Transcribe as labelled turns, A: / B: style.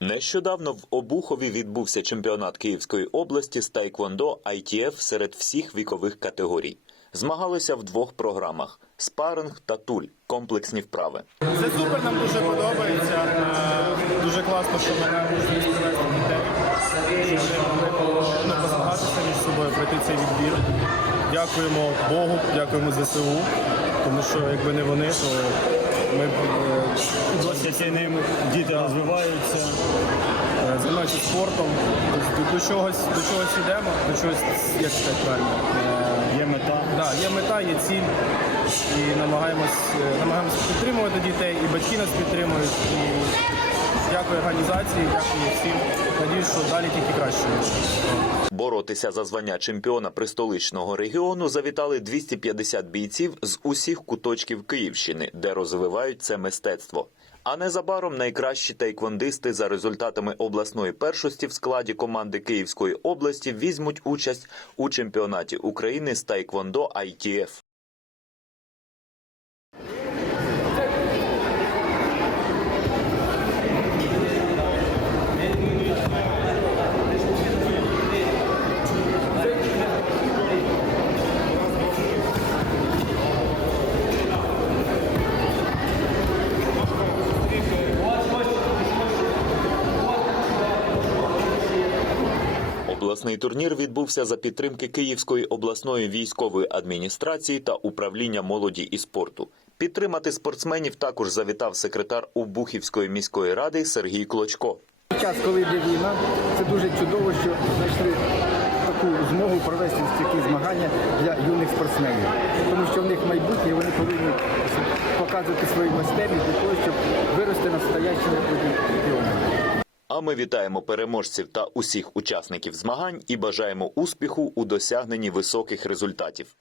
A: Нещодавно в Обухові відбувся чемпіонат Київської області з тайквондо ITF серед всіх вікових категорій. Змагалися в двох програмах: спаринг та туль комплексні вправи.
B: Це супер, нам дуже подобається. Е, Дуже класно, що ми ну, позмагатися між собою, пройти цей відбір. Дякуємо Богу, дякуємо ЗСУ, тому що якби не вони, то ми б е,
C: Завдяки ним діти розвиваються.
B: е, займаючись спортом, до, до чогось до чогось йдемо, до чогось, як сказати правильно. Е,
C: Є мета.
B: Да, є мета, є ціль, і намагаємось, е, намагаємось підтримувати дітей, і батьки нас підтримують. І дякую організації, дякую всім. Надіюсь, що далі тільки краще.
A: Боротися за звання чемпіона престоличного регіону завітали 250 бійців з усіх куточків Київщини, де розвивають це мистецтво. А незабаром найкращі тайквондисти за результатами обласної першості в складі команди Київської області візьмуть участь у чемпіонаті України з тайквондо ITF. Обласний турнір відбувся за підтримки Київської обласної військової адміністрації та управління молоді і спорту. Підтримати спортсменів також завітав секретар Убухівської міської ради Сергій Клочко.
D: Час, коли війна, це дуже чудово, що знайшли таку змогу провести такі змагання для юних спортсменів. Тому що в них майбутнє, вони повинні показувати свої майстерність для того, щоб вирости настоящими чемпіонами.
A: А ми вітаємо переможців та усіх учасників змагань і бажаємо успіху у досягненні високих результатів.